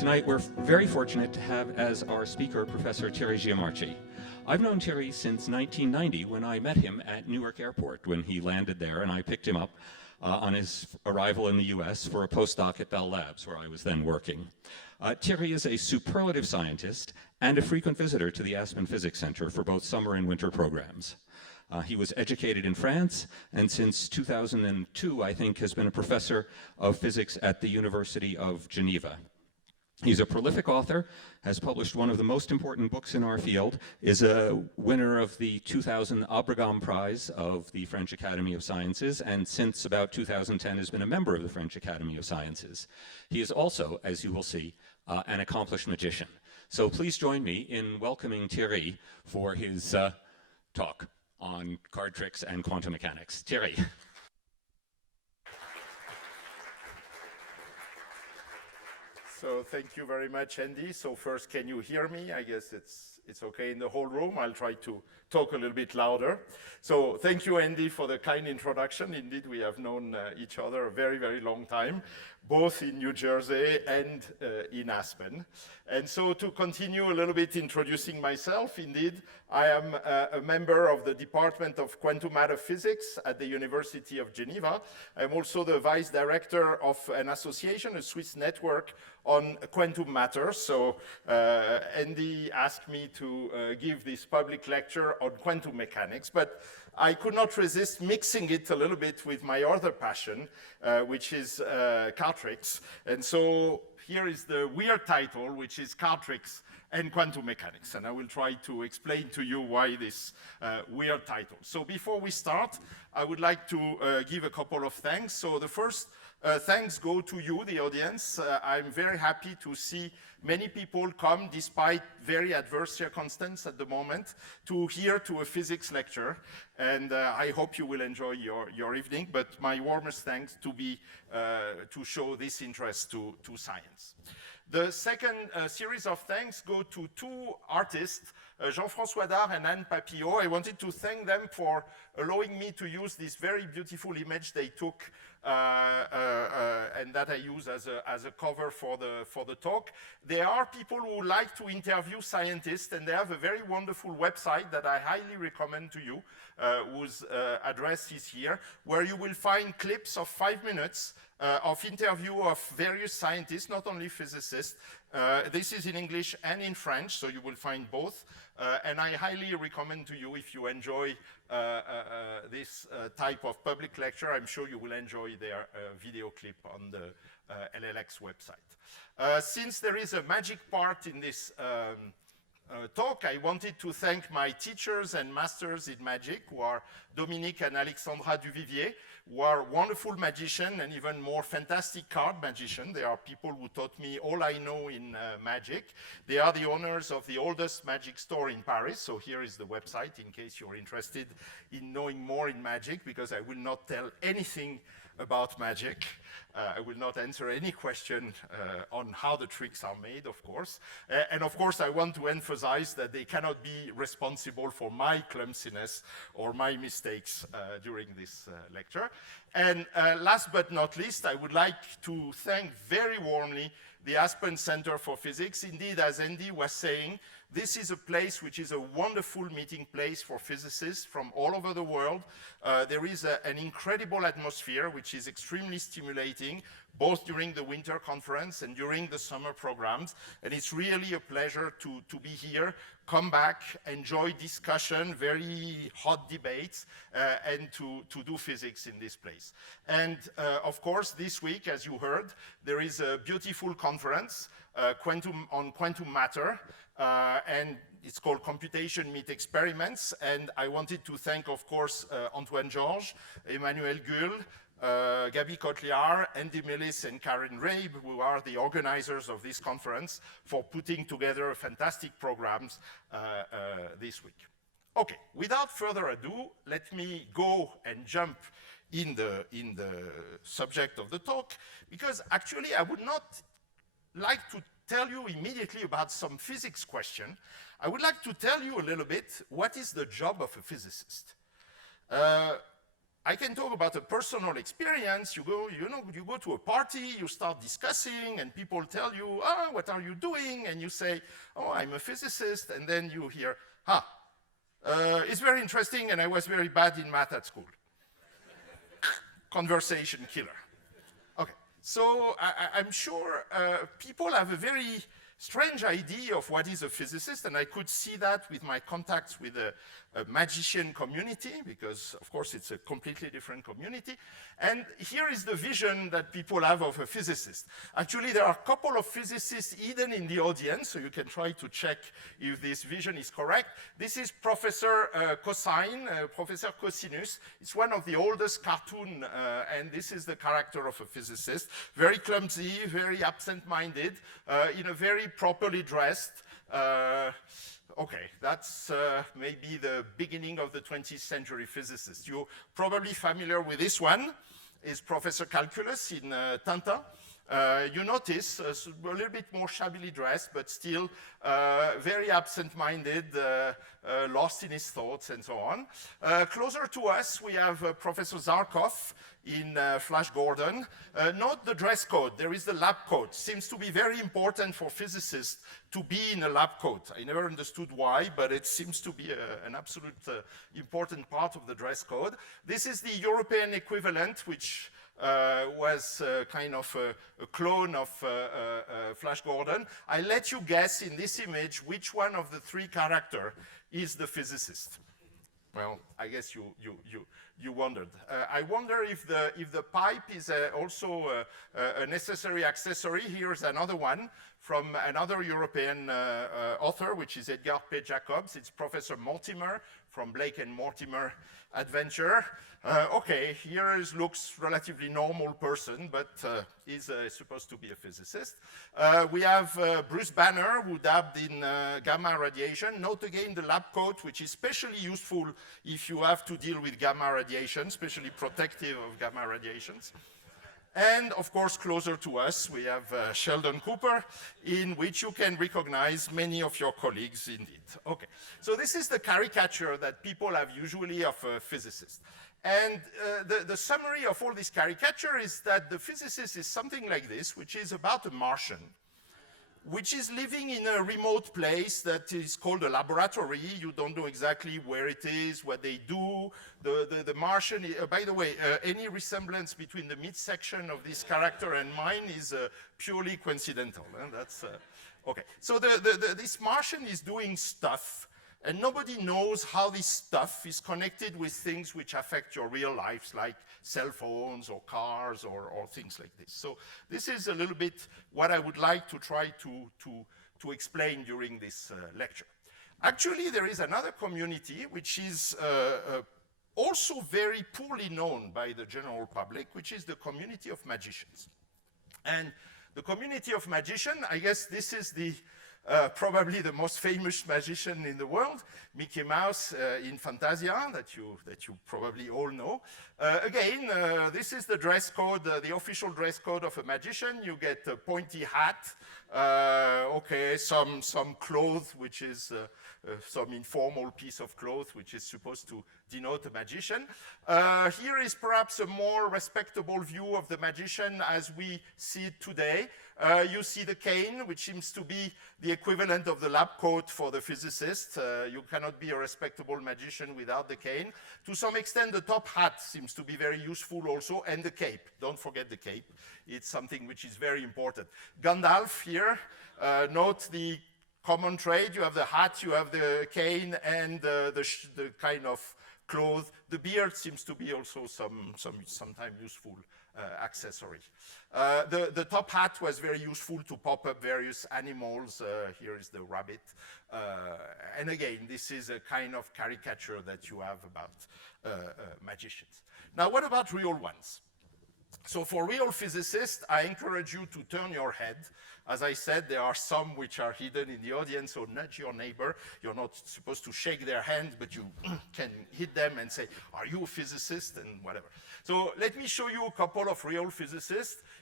Tonight we're very fortunate to have as our speaker Professor Thierry Giamarchi. I've known Thierry since 1990 when I met him at Newark Airport when he landed there, and I picked him up on his arrival in the US for a postdoc at Bell Labs, where I was then working. Thierry is a superlative scientist and a frequent visitor to the Aspen Physics Center for both summer and winter programs. He was educated in France, and since 2002, I think, has been a professor of physics at the University of Geneva. He's a prolific author, has published one of the most important books in our field, is a winner of the 2000 Obregon Prize of the French Academy of Sciences, and since about 2010 has been a member of the French Academy of Sciences. He is also, as you will see, an accomplished magician. So please join me in welcoming Thierry for his talk on card tricks and quantum mechanics. Thierry. So thank you very much, Andy. So first, can you hear me? I guess it's okay in the whole room. I'll try to talk a little bit louder. So thank you, Andy, for the kind introduction. Indeed, we have known each other a very, very long time, both in New Jersey and in Aspen. And so to continue a little bit introducing myself, indeed, I am a member of the Department of Quantum Matter Physics at the University of Geneva. I'm also the vice director of an association, a Swiss network on quantum matter. So Andy asked me to give this public lecture on quantum mechanics, but I could not resist mixing it a little bit with my other passion, which is card tricks. And so here is the weird title, which is Card Tricks and Quantum Mechanics. And I will try to explain to you why this weird title. So before we start, I would like to give a couple of thanks. So the first thanks go to you, the audience. I'm very happy to see many people come, despite very adverse circumstances at the moment, to hear to a physics lecture. And I hope you will enjoy your evening. But my warmest thanks to show this interest to science. The second series of thanks go to two artists, Jean-François Dard and Anne Papillot. I wanted to thank them for allowing me to use this very beautiful image they took and that I use as a cover for the talk. They are people who like to interview scientists, and they have a very wonderful website that I highly recommend to you, whose address is here, where you will find clips of 5 minutes of interview of various scientists, not only physicists. This is in English and in French, so you will find both. And I highly recommend to you, if you enjoy this type of public lecture, I'm sure you will enjoy their video clip on the LLX website. Since there is a magic part in this talk, I wanted to thank my teachers and masters in magic, who are Dominique and Alexandra Duvivier, who are wonderful magicians and even more fantastic card magicians. They are people who taught me all I know in magic. They are the owners of the oldest magic store in Paris. So here is the website in case you're interested in knowing more in magic, because I will not tell anything about magic. I will not answer any question on how the tricks are made, of course. And of course, I want to emphasize that they cannot be responsible for my clumsiness or my mistakes during this lecture. And last but not least, I would like to thank very warmly the Aspen Center for Physics. Indeed, as Andy was saying, this is a place which is a wonderful meeting place for physicists from all over the world. There is an incredible atmosphere which is extremely stimulating, both during the winter conference and during the summer programs. And it's really a pleasure to be here, come back, enjoy discussion, very hot debates, and to do physics in this place. And of course, this week, as you heard, there is a beautiful conference on quantum matter. And it's called Computation Meet Experiments. And I wanted to thank, of course, Antoine Georges, Emmanuel Gull, Gabi Kotliar, Andy Millis, and Karen Rabe, who are the organizers of this conference, for putting together fantastic programs this week. Okay, without further ado, let me go and jump in the subject of the talk, because actually I would not like to tell you immediately about some physics question. I would like to tell you a little bit what is the job of a physicist. I can talk about a personal experience. You go to a party, you start discussing, and people tell you, what are you doing? And you say, oh, I'm a physicist. And then you hear, it's very interesting, and I was very bad in math at school. Conversation killer. Okay, so I'm sure people have a very strange idea of what is a physicist, and I could see that with my contacts with a magician community, because of course it's a completely different community. And here is the vision that people have of a physicist. Actually, there are a couple of physicists hidden in the audience, so you can try to check if this vision is correct. This is Professor Cosine, Professor Cosinus. It's one of the oldest cartoon, and this is the character of a physicist. Very clumsy, very absent-minded, in a very properly dressed. Okay, that's maybe the beginning of the 20th century physicist. You're probably familiar with this one. Is Professor Calculus in Tintin. You notice a little bit more shabbily dressed, but still very absent-minded, lost in his thoughts, and so on. Closer to us, we have Professor Zarkov in Flash Gordon. Not the dress code, there is the lab coat. Seems to be very important for physicists to be in a lab coat. I never understood why, but it seems to be an absolute important part of the dress code. This is the European equivalent, which was kind of a clone of Flash Gordon. I let you guess in this image which one of the three characters is the physicist. Well, I guess you wondered. I wonder if the pipe is also a necessary accessory. Here's another one from another European author, which is Edgar P. Jacobs. It's Professor Mortimer from Blake and Mortimer Adventure. Okay, here looks relatively normal person, but is supposed to be a physicist. We have Bruce Banner, who dabbed in gamma radiation. Note again the lab coat, which is especially useful if you have to deal with gamma radiation, especially protective of gamma radiations. And of course, closer to us, we have Sheldon Cooper, in which you can recognize many of your colleagues indeed. Okay, so this is the caricature that people have usually of a physicist. And the summary of all this caricature is that the physicist is something like this, which is about a Martian, which is living in a remote place that is called a laboratory. You don't know exactly where it is, what they do. The Martian, by the way, any resemblance between the midsection of this character and mine is purely coincidental. That's okay. So this Martian is doing stuff, and nobody knows how this stuff is connected with things which affect your real lives, like cell phones or cars or things like this. So this is a little bit what I would like to try to explain during this lecture. Actually, there is another community which is also very poorly known by the general public, which is the community of magicians. And the community of magicians, I guess this is the probably the most famous magician in the world, Mickey Mouse in Fantasia, that you probably all know. Again, this is the dress code, the official dress code of a magician. You get a pointy hat, okay, some clothes, which is some informal piece of cloth, which is supposed to denote a magician. Here is perhaps a more respectable view of the magician as we see it today. You see the cane, which seems to be the equivalent of the lab coat for the physicist. You cannot be a respectable magician without the cane. To some extent, the top hat seems to be very useful also, and the cape. Don't forget the cape. It's something which is very important. Gandalf here, note the common trait. You have the hat, you have the cane, and the kind of clothes. The beard seems to be also sometimes useful accessory. The top hat was very useful to pop up various animals. Here is the rabbit. And again, this is a kind of caricature that you have about magicians. Now, what about real ones? So for real physicists, I encourage you to turn your head. As I said, there are some which are hidden in the audience, so nudge your neighbor. You're not supposed to shake their hand, but you can hit them and say, are you a physicist, and whatever. So let me show you a couple of real physicists.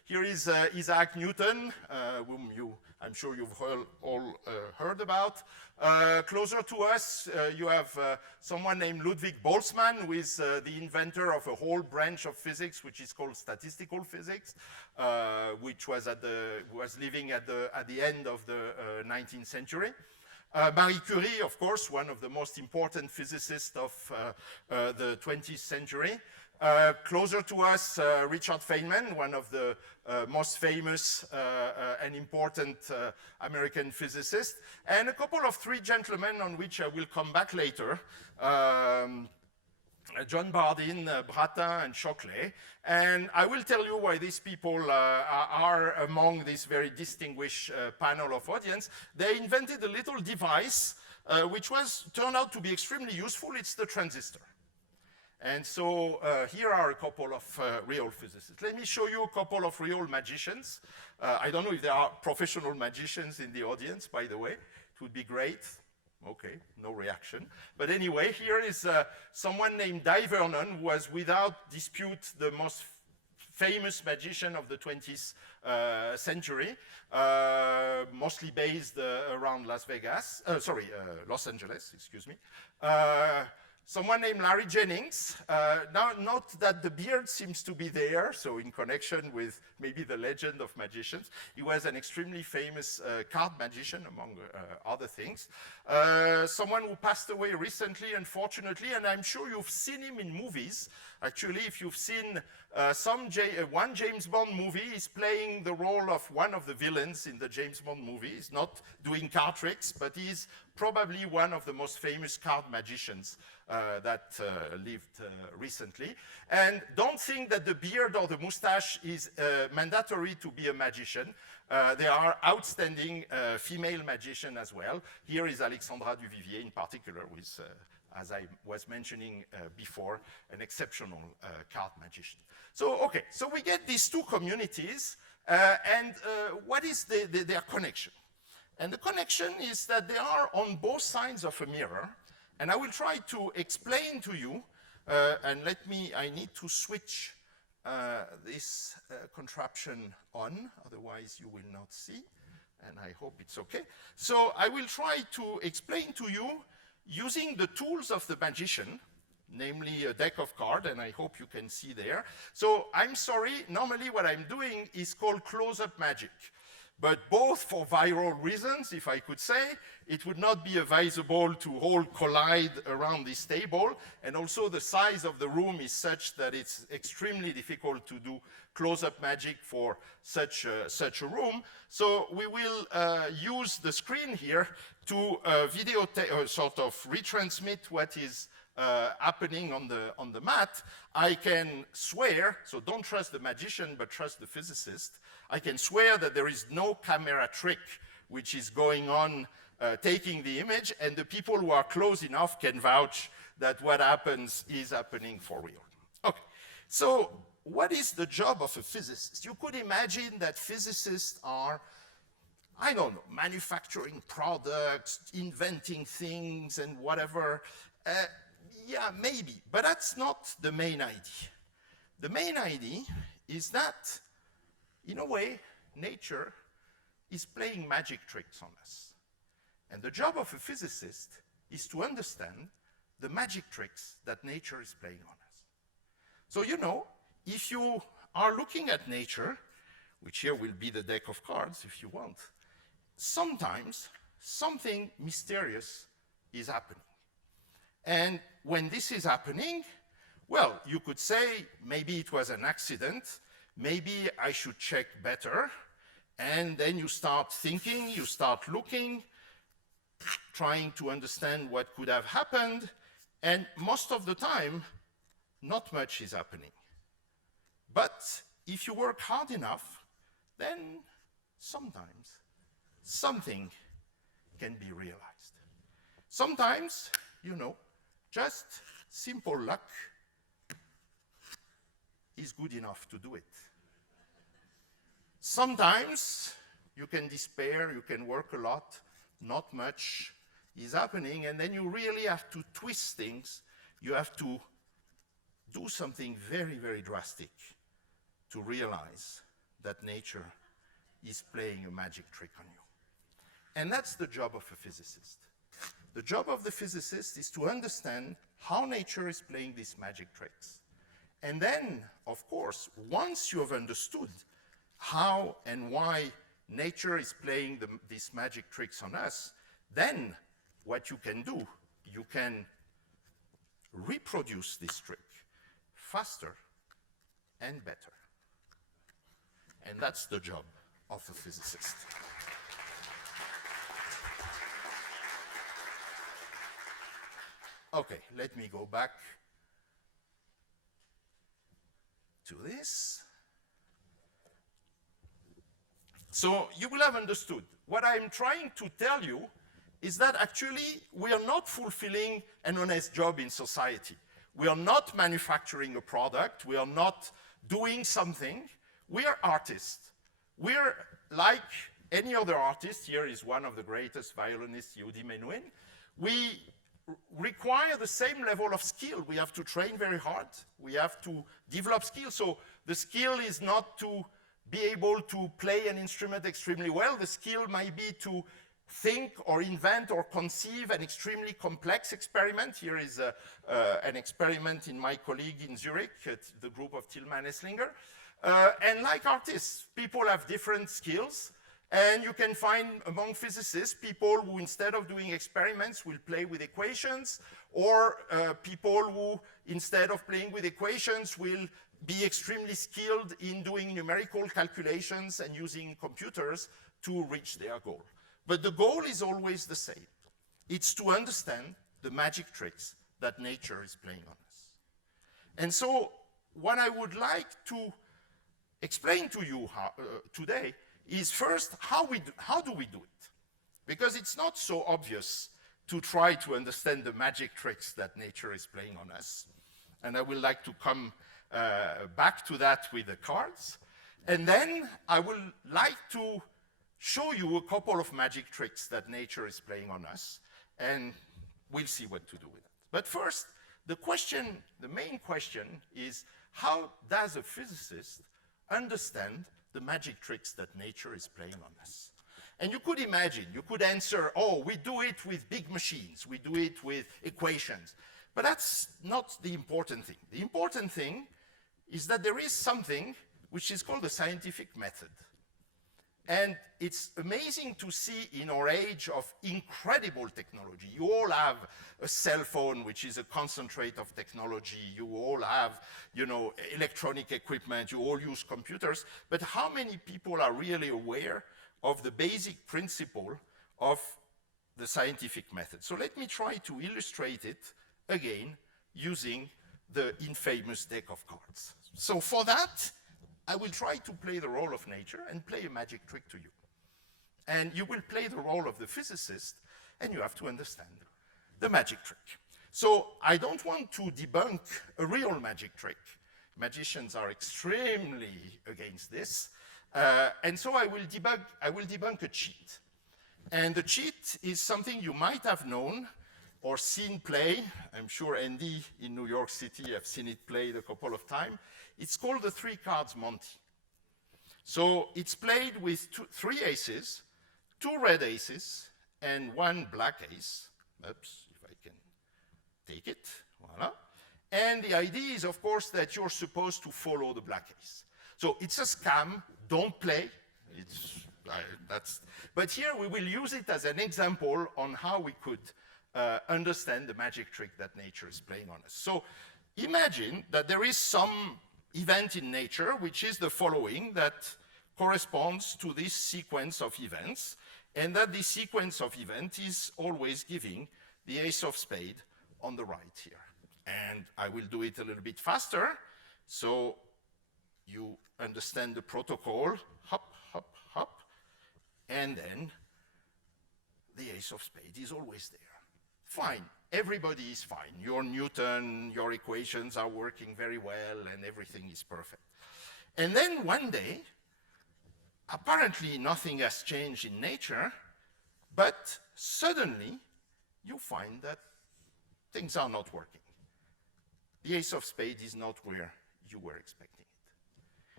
Here is Isaac Newton, whom I'm sure you've all heard about. Closer to us, you have someone named Ludwig Boltzmann, who is the inventor of a whole branch of physics, which is called statistical physics, which was living at the end of the 19th century. Marie Curie, of course, one of the most important physicists of the 20th century. Closer to us, Richard Feynman, one of the most famous and important American physicists, and a couple of three gentlemen on which I will come back later. John Bardeen, Bratin, and Shockley. And I will tell you why these people are among this very distinguished panel of audience. They invented a little device which turned out to be extremely useful. It's the transistor. And so here are a couple of real physicists. Let me show you a couple of real magicians. I don't know if there are professional magicians in the audience, by the way. It would be great. Okay, no reaction. But anyway, here is someone named Di Vernon, who was without dispute the most famous magician of the 20th century, mostly based around Los Angeles, excuse me. Someone named Larry Jennings. Now, note that the beard seems to be there, so in connection with maybe the legend of magicians. He was an extremely famous card magician, among other things. Someone who passed away recently, unfortunately, and I'm sure you've seen him in movies. Actually, if you've seen one James Bond movie, he's playing the role of one of the villains in the James Bond movie. He's not doing card tricks, but he's probably one of the most famous card magicians that lived recently. And don't think that the beard or the mustache is mandatory to be a magician. There are outstanding female magicians as well. Here is Alexandra Duvivier in particular, who is, as I was mentioning before, an exceptional card magician. So, okay, so we get these two communities, and what is their connection? And the connection is that they are on both sides of a mirror, and I will try to explain to you, and I need to switch this contraption on, otherwise you will not see, and I hope it's okay. So I will try to explain to you, using the tools of the magician, namely a deck of cards, and I hope you can see there. So I'm sorry, normally what I'm doing is called close-up magic. But both for viral reasons, if I could say, it would not be advisable to all collide around this table. And also the size of the room is such that it's extremely difficult to do close-up magic for such a room. So we will use the screen here to sort of retransmit what is happening on the mat. I can swear, so don't trust the magician, but trust the physicist. I can swear that there is no camera trick which is going on taking the image, and the people who are close enough can vouch that what happens is happening for real. Okay, so what is the job of a physicist? You could imagine that physicists are, I don't know, manufacturing products, inventing things and whatever. Yeah, maybe, but that's not the main idea. The main idea is that, in a way, nature is playing magic tricks on us. And the job of a physicist is to understand the magic tricks that nature is playing on us. So, you know, if you are looking at nature, which here will be the deck of cards if you want, sometimes something mysterious is happening. And when this is happening, well, you could say maybe it was an accident, maybe I should check better, and then you start thinking, you start looking, trying to understand what could have happened, and most of the time, not much is happening. But if you work hard enough, then sometimes something can be realized. Sometimes, you know, just simple luck is good enough to do it. Sometimes you can despair, you can work a lot, not much is happening, and then you really have to twist things. You have to do something very, very drastic to realize that nature is playing a magic trick on you. And that's the job of a physicist. The job of the physicist is to understand how nature is playing these magic tricks. And then, of course, once you have understood how and why nature is playing these magic tricks on us, then what you can do, you can reproduce this trick faster and better. And that's the job of a physicist. Okay, let me go back to this. So you will have understood. What I'm trying to tell you is that actually we are not fulfilling an honest job in society. We are not manufacturing a product. We are not doing something. We are artists. We're like any other artist. Here is one of the greatest violinists, Yehudi Menuhin. We require the same level of skill. We have to train very hard. We have to develop skill. So the skill is not to be able to play an instrument extremely well. The skill might be to think or invent or conceive an extremely complex experiment. Here is an experiment in my colleague in Zurich, at the group of Tillman Esslinger. And like artists, people have different skills. And you can find among physicists people who, instead of doing experiments, will play with equations, or people who, instead of playing with equations, will be extremely skilled in doing numerical calculations and using computers to reach their goal. But the goal is always the same. It's to understand the magic tricks that nature is playing on us. And so what I would like to explain to you today is first, how do we do it? Because it's not so obvious to try to understand the magic tricks that nature is playing on us. And I would like to come back to that with the cards. And then I would like to show you a couple of magic tricks that nature is playing on us. And we'll see what to do with it. But first, the main question is, how does a physicist understand the magic tricks that nature is playing on us? And you could imagine, you could answer, oh, we do it with big machines, we do it with equations. But that's not the important thing. The important thing is that there is something which is called the scientific method. And it's amazing to see in our age of incredible technology. You all have a cell phone, which is a concentrate of technology. You all have, electronic equipment. You all use computers. But how many people are really aware of the basic principle of the scientific method? So let me try to illustrate it again using the infamous deck of cards. So for that, I will try to play the role of nature and play a magic trick to you. And you will play the role of the physicist, and you have to understand the magic trick. So I don't want to debunk a real magic trick. Magicians are extremely against this. And so I will debunk a cheat. And the cheat is something you might have known or seen play. I'm sure Andy in New York City have seen it played a couple of times. It's called the ThreeCard Monte. So it's played with three aces, 2 red aces, and 1 black ace. Oops, if I can take it, voila. And the idea is, of course, that you're supposed to follow the black ace. So it's a scam, don't play. But here we will use it as an example on how we could understand the magic trick that nature is playing on us. So imagine that there is some event in nature, which is the following, that corresponds to this sequence of events, and that this sequence of events is always giving the ace of spade on the right here. And I will do it a little bit faster, so you understand the protocol, hop, hop, hop, and then the ace of spade is always there. Fine. Everybody is fine. Your Newton, your equations are working very well, and everything is perfect. And then one day, apparently nothing has changed in nature, but suddenly you find that things are not working. The ace of spades is not where you were expecting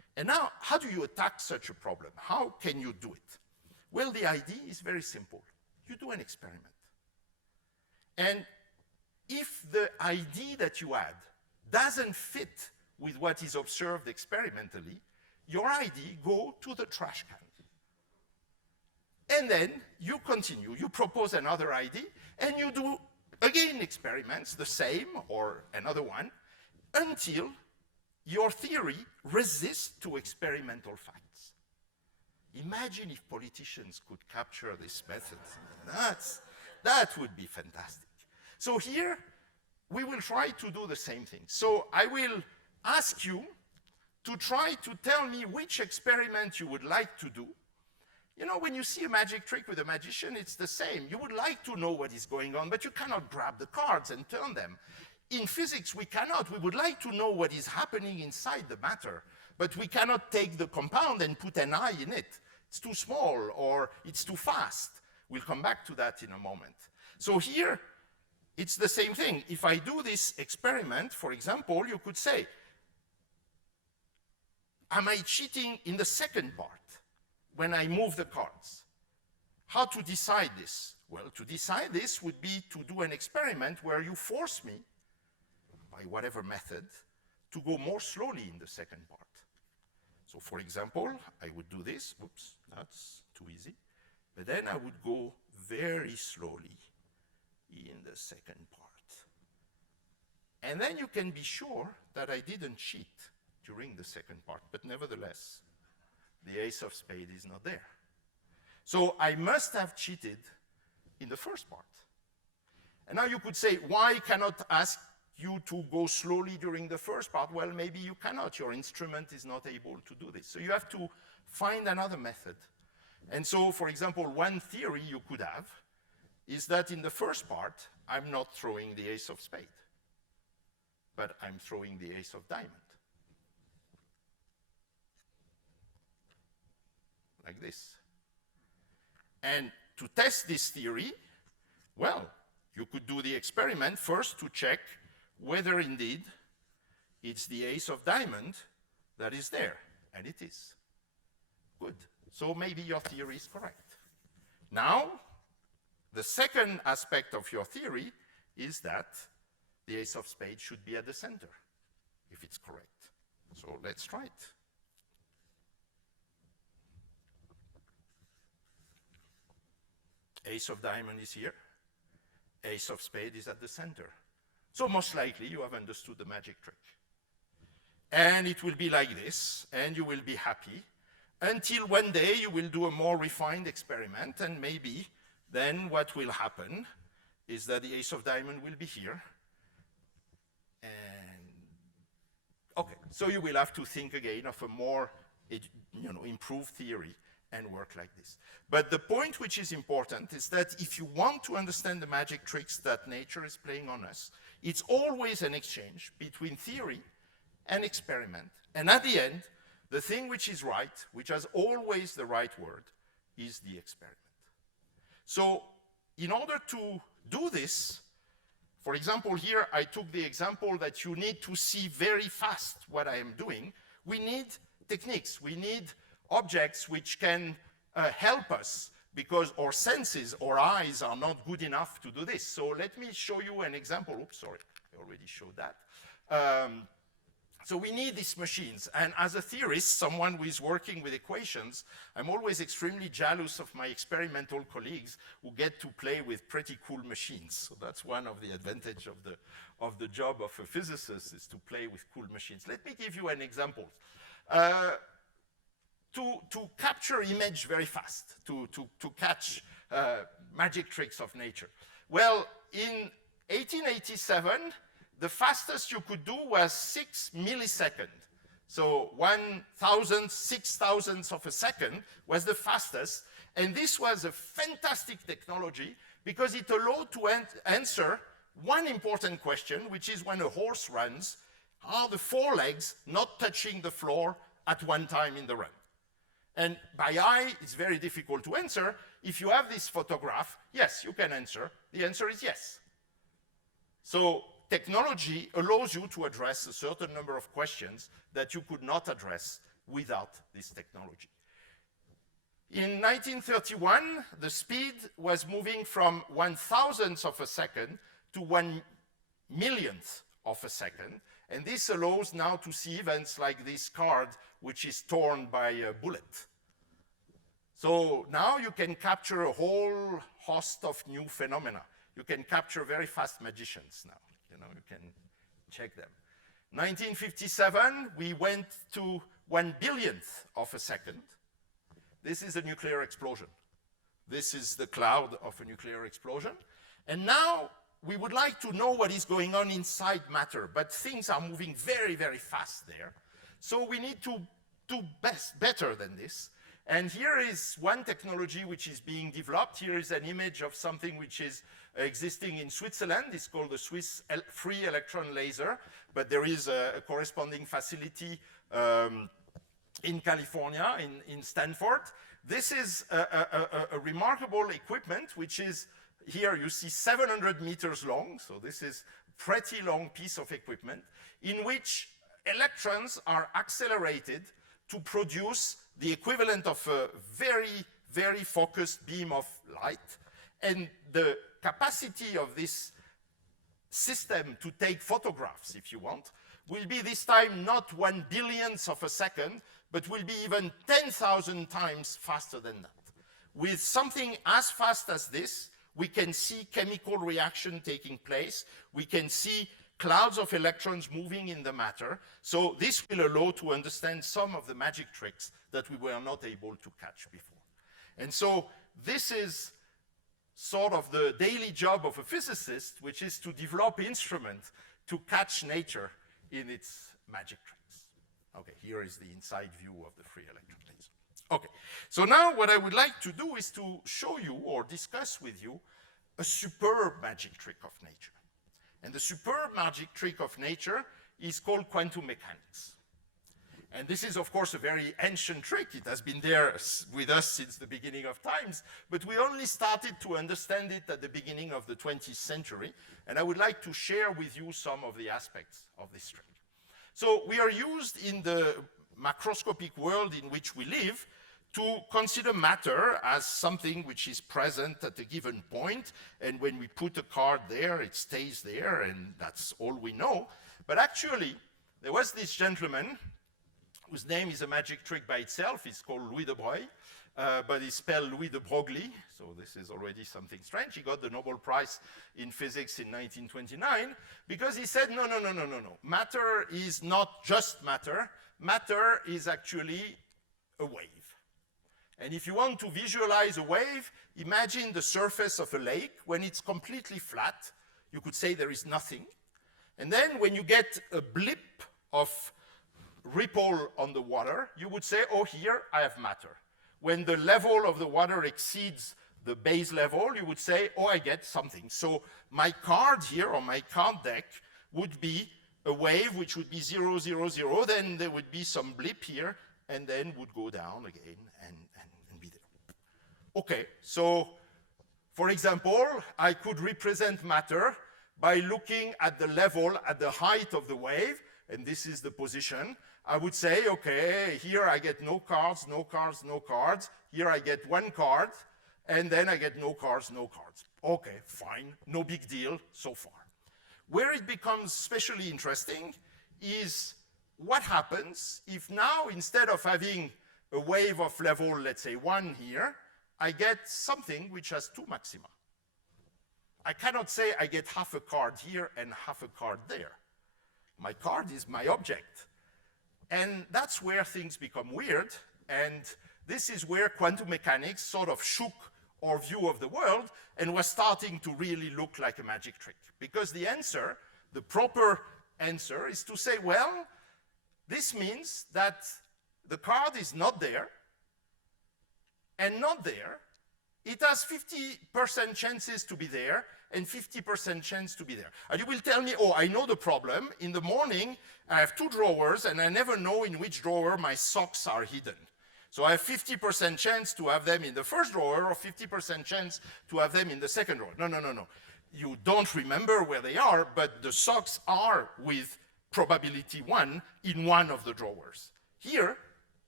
And now, how do you attack such a problem? How can you do it? Well, the idea is very simple. You do an experiment. And if the idea that you had doesn't fit with what is observed experimentally, your idea go to the trash can. And then you continue, you propose another idea, and you do again experiments, the same or another one, until your theory resists to experimental facts. Imagine if politicians could capture this method. That would be fantastic. So here, we will try to do the same thing. So I will ask you to try to tell me which experiment you would like to do. You know, when you see a magic trick with a magician, it's the same. You would like to know what is going on, but you cannot grab the cards and turn them. In physics, we cannot. We would like to know what is happening inside the matter, but we cannot take the compound and put an eye in it. It's too small or it's too fast. We'll come back to that in a moment. So here, it's the same thing. If I do this experiment, for example, you could say, am I cheating in the second part when I move the cards? How to decide this? Well, to decide this would be to do an experiment where you force me, by whatever method, to go more slowly in the second part. So for example, I would do this. Oops, that's too easy. But then I would go very slowly in the second part. And then you can be sure that I didn't cheat during the second part, but nevertheless, the ace of spades is not there. So I must have cheated in the first part. And now you could say, why cannot ask you to go slowly during the first part? Well, maybe you cannot. Your instrument is not able to do this. So you have to find another method. And so, for example, one theory you could have is that in the first part, I'm not throwing the ace of spades, but I'm throwing the ace of diamond. Like this. And to test this theory, well, you could do the experiment first to check whether indeed it's the ace of diamond that is there. And it is. Good. So maybe your theory is correct. Now, the second aspect of your theory is that the ace of spades should be at the center, if it's correct. So let's try it. Ace of diamond is here. Ace of spades is at the center. So most likely you have understood the magic trick. And it will be like this, and you will be happy, until one day you will do a more refined experiment, and maybe then what will happen is that the ace of diamond will be here. And okay, so you will have to think again of a more improved theory and work like this. But the point which is important is that if you want to understand the magic tricks that nature is playing on us, it's always an exchange between theory and experiment. And at the end, the thing which is right, which has always the right word, is the experiment. So in order to do this, for example, here I took the example that you need to see very fast what I am doing. We need techniques. We need objects which can help us because our senses, our eyes are not good enough to do this. So let me show you an example. Oops, sorry, I already showed that. So we need these machines. And as a theorist, someone who is working with equations, I'm always extremely jealous of my experimental colleagues who get to play with pretty cool machines. So that's one of the advantages of the job of a physicist, is to play with cool machines. Let me give you an example. To capture image very fast, to catch magic tricks of nature. Well, in 1887, the fastest you could do was 6 milliseconds. So 1,006,000ths of a second was the fastest. And this was a fantastic technology because it allowed to answer one important question, which is when a horse runs, are the forelegs not touching the floor at one time in the run? And by eye, it's very difficult to answer. If you have this photograph, yes, you can answer. The answer is yes. So technology allows you to address a certain number of questions that you could not address without this technology. In 1931, the speed was moving from 1/1000th of a second to 1/millionth of a second. And this allows now to see events like this card, which is torn by a bullet. So now you can capture a whole host of new phenomena. You can capture very fast magicians now. You know, you can check them. 1957, we went to 1/billionth of a second. This is a nuclear explosion. This is the cloud of a nuclear explosion. And now we would like to know what is going on inside matter, but things are moving very, very fast there. So we need to do better than this. And here is one technology which is being developed. Here is an image of something which is existing in Switzerland. It's called the Swiss free electron laser, but there is a corresponding facility in California, in Stanford. This is a remarkable equipment, which is, here you see 700 meters long, so this is a pretty long piece of equipment, in which electrons are accelerated to produce the equivalent of a very, very focused beam of light. And the capacity of this system to take photographs, if you want, will be this time not 1/billionth of a second, but will be even 10,000 times faster than that. With something as fast as this, we can see chemical reaction taking place. We can see clouds of electrons moving in the matter. So this will allow to understand some of the magic tricks that we were not able to catch before. And so this is sort of the daily job of a physicist, which is to develop instruments to catch nature in its magic tricks. Okay, here is the inside view of the free electron laser. Okay, so now what I would like to do is to show you or discuss with you a superb magic trick of nature. And the superb magic trick of nature is called quantum mechanics. And this is, of course, a very ancient trick. It has been there with us since the beginning of times, but we only started to understand it at the beginning of the 20th century. And I would like to share with you some of the aspects of this trick. So we are used in the macroscopic world in which we live to consider matter as something which is present at a given point, and when we put a card there, it stays there, and that's all we know. But actually, there was this gentleman whose name is a magic trick by itself. It's called Louis de Broglie, but it's spelled Louis de Broglie, so this is already something strange. He got the Nobel Prize in physics in 1929 because he said, no. Matter is not just matter. Matter is actually a wave. And if you want to visualize a wave, imagine the surface of a lake. When it's completely flat, you could say there is nothing. And then when you get a blip of ripple on the water, you would say, oh, here I have matter. When the level of the water exceeds the base level, you would say, oh, I get something. So my card here, or my card deck, would be a wave which would be 0, 0, 0. Then there would be some blip here, and then would go down again and be there. Okay, so for example, I could represent matter by looking at the level, at the height of the wave, and this is the position. I would say, okay, here I get no cards, no cards, no cards. Here I get one card, and then I get no cards, no cards. Okay, fine, no big deal so far. Where it becomes especially interesting is what happens if now, instead of having a wave of level, let's say 1 here, I get something which has 2 maxima. I cannot say I get half a card here and half a card there. My card is my object. And that's where things become weird, and this is where quantum mechanics sort of shook our view of the world and was starting to really look like a magic trick. Because the answer, the proper answer, is to say, well, this means that the card is not there, and not there. It has 50% chances to be there, and 50% chance to be there. And you will tell me, oh, I know the problem. In the morning, I have 2 drawers, and I never know in which drawer my socks are hidden. So I have 50% chance to have them in the first drawer, or 50% chance to have them in the second drawer. No. You don't remember where they are, but the socks are with probability 1 in one of the drawers. Here,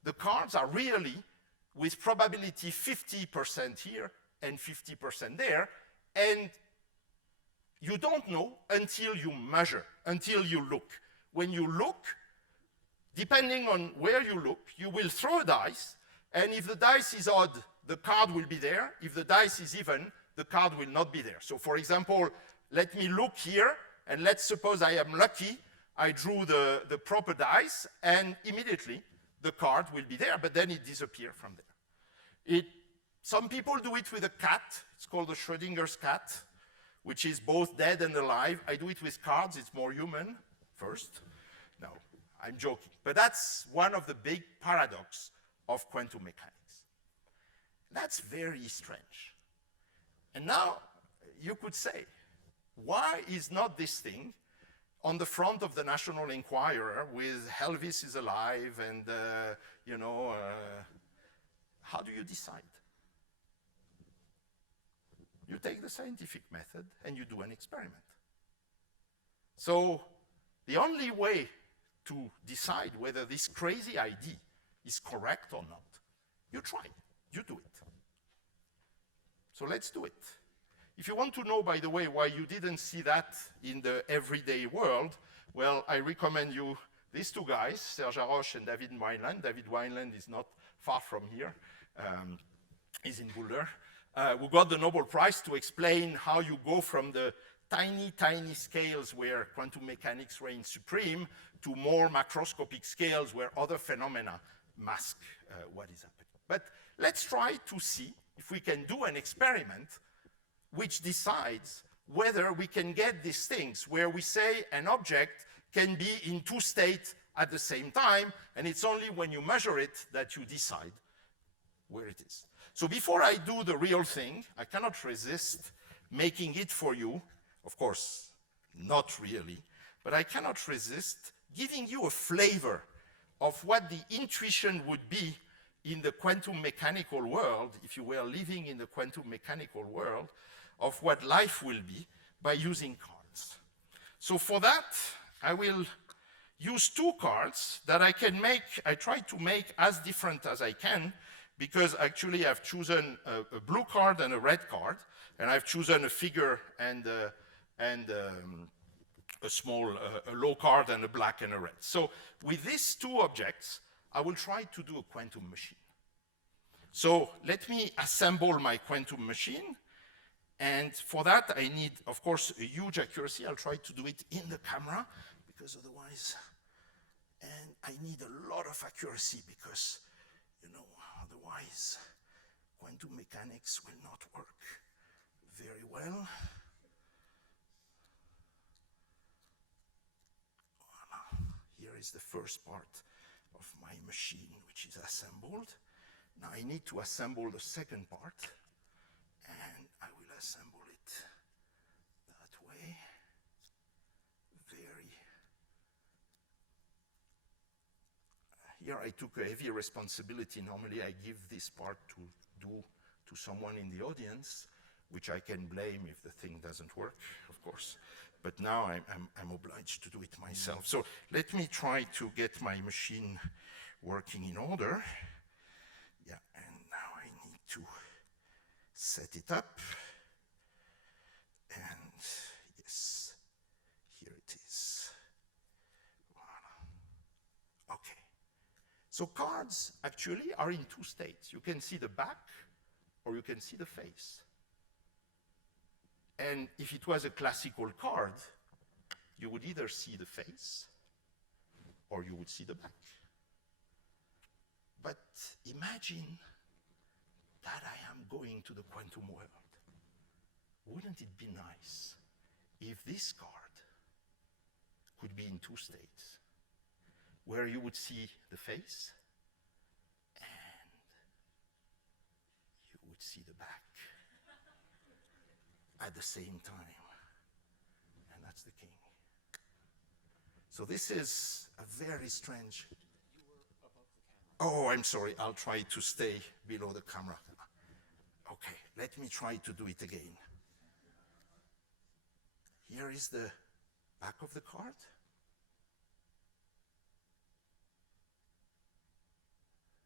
the cards are really with probability 50% here and 50% there, and you don't know until you measure, until you look. When you look, depending on where you look, you will throw a dice, and if the dice is odd, the card will be there. If the dice is even, the card will not be there. So for example, let me look here, and let's suppose I am lucky. I drew the proper dice, and immediately the card will be there, but then it disappears from there. Some people do it with a cat. It's called the Schrodinger's cat, which is both dead and alive. I do it with cards. It's more human first. No, I'm joking. But that's one of the big paradoxes of quantum mechanics. That's very strange. And now you could say, why is not this thing on the front of the National Enquirer with Elvis is alive and, how do you decide? You take the scientific method and you do an experiment. So the only way to decide whether this crazy idea is correct or not, you try, you do it. So let's do it. If you want to know, by the way, why you didn't see that in the everyday world, well, I recommend you these two guys, Serge Haroche and David Wineland. David Wineland is not far from here. He's in Boulder. Who got the Nobel Prize to explain how you go from the tiny, tiny scales where quantum mechanics reigns supreme to more macroscopic scales where other phenomena mask what is happening. But let's try to see if we can do an experiment which decides whether we can get these things where we say an object can be in two states at the same time, and it's only when you measure it that you decide where it is. So before I do the real thing, I cannot resist making it for you. Of course, not really, but I cannot resist giving you a flavor of what the intuition would be in the quantum mechanical world, if you were living in the quantum mechanical world, of what life will be by using cards. So for that, I will use two cards that I try to make as different as I can, because actually I've chosen a blue card and a red card, and I've chosen a figure and a small, a low card and a black and a red. So with these two objects, I will try to do a quantum machine. So let me assemble my quantum machine, and for that I need, of course, a huge accuracy. I'll try to do it in the camera, because otherwise, and I need a lot of accuracy, because otherwise, quantum mechanics will not work very well. Here is the first part of my machine, which is assembled. Now I need to assemble the second part, and I will assemble it that way. Here I took a heavy responsibility. Normally I give this part to someone in the audience, which I can blame if the thing doesn't work, of course. But now I'm obliged to do it myself. So let me try to get my machine working in order. Yeah, and now I need to set it up. And yes, here it is. Voilà. Okay. So cards actually are in two states. You can see the back or you can see the face. And if it was a classical card, you would either see the face or you would see the back. But imagine that I am going to the quantum world. Wouldn't it be nice if this card could be in two states, where you would see the face and you would see the back at the same time? And that's the king. So this is a very strange... Oh, I'm sorry, I'll try to stay below the camera. Okay, let me try to do it again. Here is the back of the card.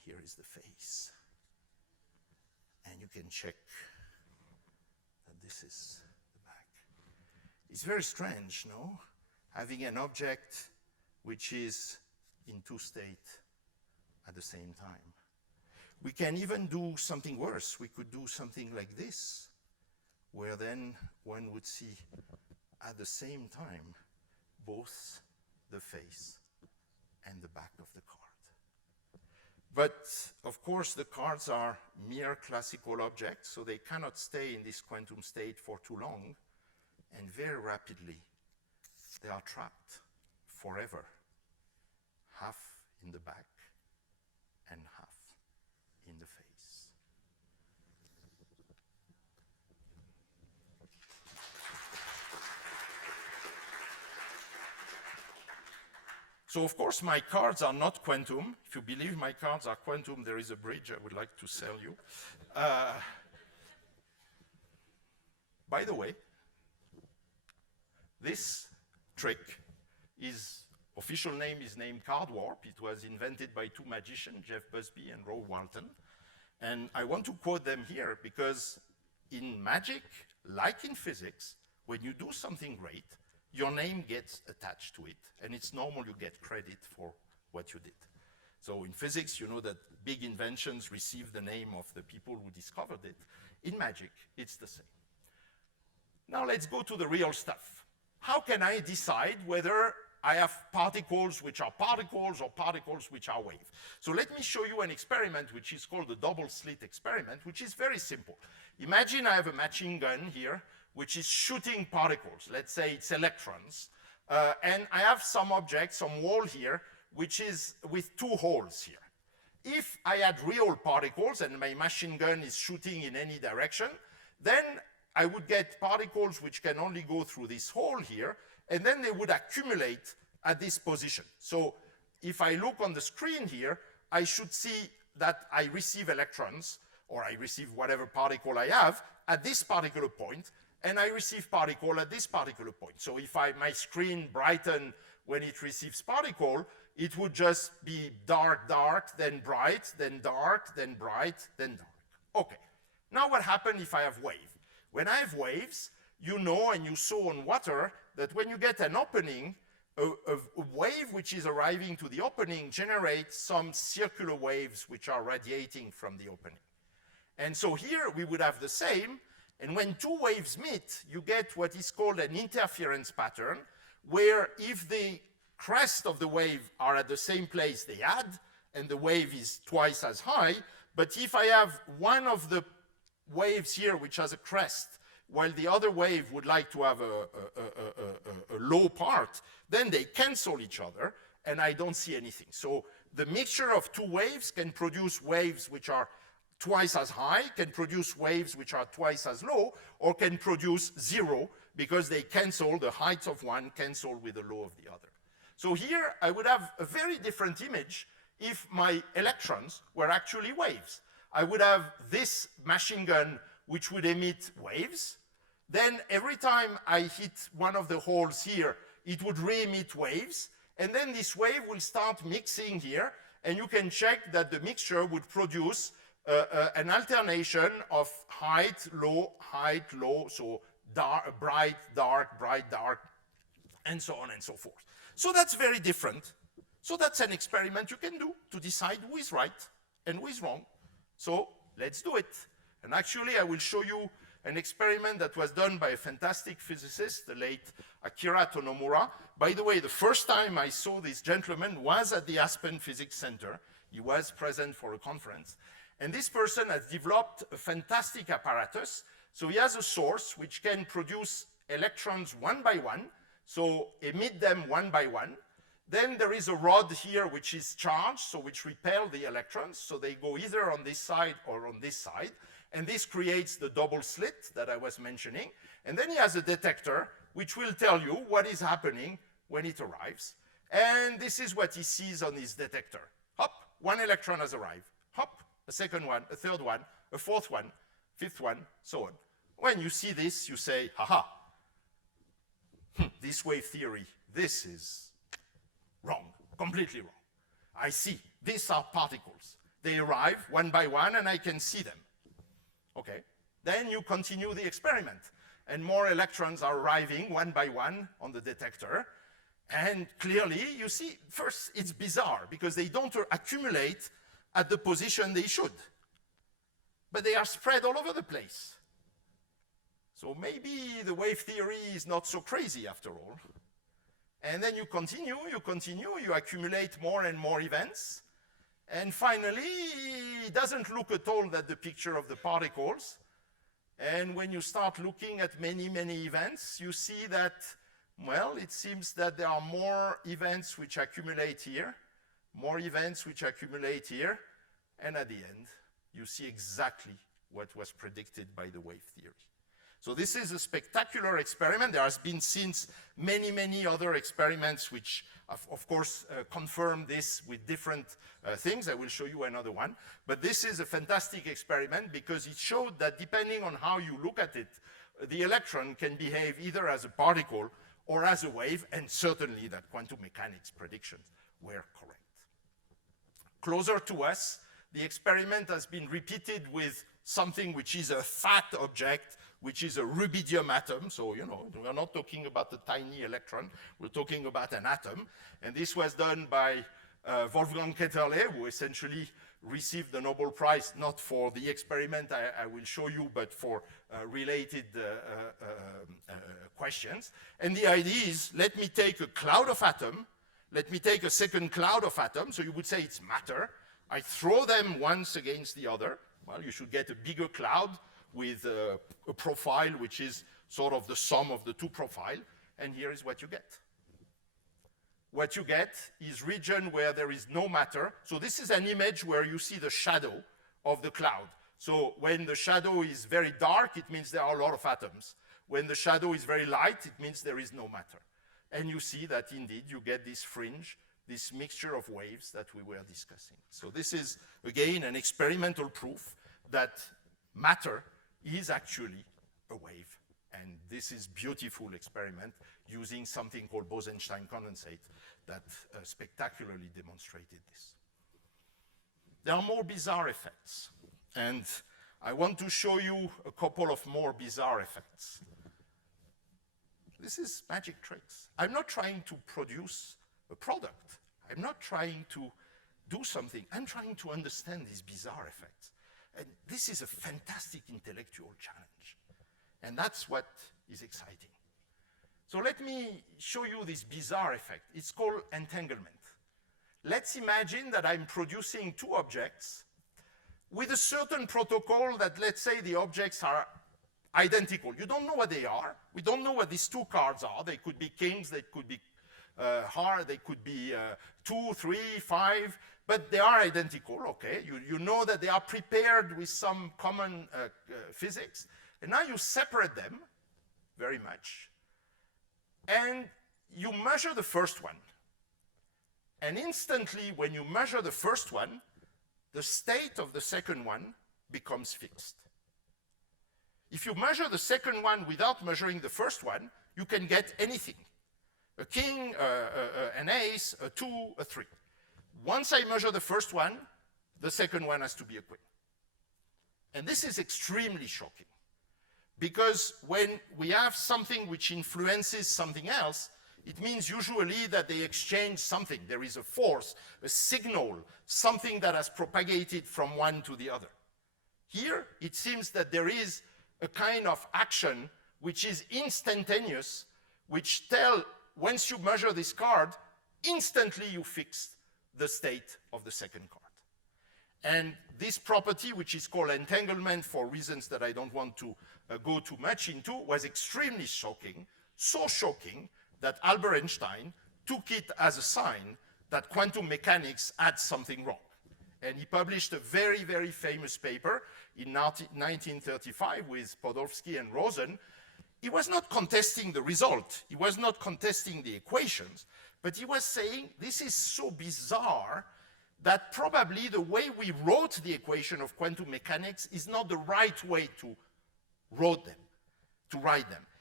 here is the face. And you can check that this is the back. It's very strange, no? Having an object which is in two states at the same time. We can even do something worse. We could do something like this, where then one would see at the same time both the face and the back of the card. But of course the cards are mere classical objects, so they cannot stay in this quantum state for too long, and very rapidly they are trapped forever, half in the back and half in the face. So of course my cards are not quantum. If you believe my cards are quantum, there is a bridge I would like to sell you. By the way, this trick is, official name is named card warp. It was invented by two magicians, Jeff Busby and Roe Walton. And I want to quote them here because in magic, like in physics, when you do something great, your name gets attached to it, and it's normal you get credit for what you did. So in physics, you know that big inventions receive the name of the people who discovered it. In magic, it's the same. Now let's go to the real stuff. How can I decide whether I have particles which are particles or particles which are waves? So let me show you an experiment which is called the double slit experiment, which is very simple. Imagine I have a machine gun here which is shooting particles. Let's say it's electrons. And I have some object, some wall here, which is with two holes here. If I had real particles and my machine gun is shooting in any direction, then I would get particles which can only go through this hole here, and then they would accumulate at this position. So if I look on the screen here, I should see that I receive electrons, or I receive whatever particle I have at this particular point, and I receive particle at this particular point. So if my screen brighten when it receives particle, it would just be dark, dark, then bright, then dark, then bright, then dark. Okay, now what happens if I have wave? When I have waves, you know and you saw on water that when you get an opening, a wave which is arriving to the opening generates some circular waves which are radiating from the opening. And so here we would have the same, and when two waves meet, you get what is called an interference pattern, where if the crest of the wave are at the same place they add, and the wave is twice as high, but if I have one of the waves here which has a crest, while the other wave would like to have a low part, then they cancel each other, and I don't see anything. So the mixture of two waves can produce waves which are twice as high, can produce waves which are twice as low, or can produce zero, because they cancel, the height of one cancel with the low of the other. So here I would have a very different image if my electrons were actually waves. I would have this machine gun which would emit waves. Then every time I hit one of the holes here, it would re-emit waves. And then this wave will start mixing here. And you can check that the mixture would produce an alternation of height, low, so dark, bright, dark, and so on and so forth. So that's very different. So that's an experiment you can do to decide who is right and who is wrong. So let's do it. And actually, I will show you an experiment that was done by a fantastic physicist, the late Akira Tonomura. By the way, the first time I saw this gentleman was at the Aspen Physics Center. He was present for a conference. And this person has developed a fantastic apparatus. So he has a source which can produce electrons one by one, so emit them one by one. Then there is a rod here which is charged, so which repel the electrons, so they go either on this side or on this side. And this creates the double slit that I was mentioning. And then he has a detector which will tell you what is happening when it arrives. And this is what he sees on his detector. Hop, one electron has arrived. Hop, a second one, a third one, a fourth one, fifth one, so on. When you see this, you say, haha, this wave theory, this is wrong, completely wrong. I see, these are particles. They arrive one by one, and I can see them. Okay. Then you continue the experiment, and more electrons are arriving one by one on the detector. And clearly, you see, first, it's bizarre, because they don't accumulate at the position they should. But they are spread all over the place. So maybe the wave theory is not so crazy after all. And then you continue, you accumulate more and more events. And finally, it doesn't look at all at the picture of the particles. And when you start looking at many, many events, you see that, well, it seems that there are more events which accumulate here, more events which accumulate here, and at the end, you see exactly what was predicted by the wave theory. So this is a spectacular experiment. There has been since many, many other experiments which, of course, confirm this with different things. I will show you another one. But this is a fantastic experiment because it showed that depending on how you look at it, the electron can behave either as a particle or as a wave, and certainly that quantum mechanics predictions were correct. Closer to us, the experiment has been repeated with something which is a fat object, which is a rubidium atom. So, you know, we're not talking about a tiny electron. We're talking about an atom. And this was done by Wolfgang Ketterle, who essentially received the Nobel Prize, not for the experiment I will show you, but for related questions. And the idea is, let me take a cloud of atom, let me take a second cloud of atom, so you would say it's matter. I throw them once against the other. Well, you should get a bigger cloud with a profile which is sort of the sum of the two profiles, and here is what you get. What you get is region where there is no matter. So this is an image where you see the shadow of the cloud. So when the shadow is very dark, it means there are a lot of atoms. When the shadow is very light, it means there is no matter. And you see that indeed you get this fringe, this mixture of waves that we were discussing. So this is, again, an experimental proof that matter is actually a wave. And this is beautiful experiment using something called Bose-Einstein condensate that spectacularly demonstrated this. There are more bizarre effects. And I want to show you a couple of more bizarre effects. This is magic tricks. I'm not trying to produce a product. I'm not trying to do something. I'm trying to understand these bizarre effects. And this is a fantastic intellectual challenge. And that's what is exciting. So let me show you this bizarre effect. It's called entanglement. Let's imagine that I'm producing two objects with a certain protocol that, let's say, the objects are identical. You don't know what they are. We don't know what these two cards are. They could be kings, they could be heart, they could be 2, 3, 5, but they are identical, okay? You know that they are prepared with some common physics, and now you separate them very much, and you measure the first one. And instantly, when you measure the first one, the state of the second one becomes fixed. If you measure the second one without measuring the first one, you can get anything. A king, an ace, a 2, a 3. Once I measure the first one, the second one has to be a queen. And this is extremely shocking. Because when we have something which influences something else, it means usually that they exchange something. There is a force, a signal, something that has propagated from one to the other. Here, it seems that there is a kind of action which is instantaneous, which once you measure this card, instantly you fix the state of the second card. And this property, which is called entanglement for reasons that I don't want to go too much into, was extremely shocking, so shocking that Albert Einstein took it as a sign that quantum mechanics had something wrong. And he published a very, very famous paper in 1935 with Podolsky and Rosen. He was not contesting the result. He was not contesting the equations. But he was saying, this is so bizarre that probably the way we wrote the equation of quantum mechanics is not the right way to write them.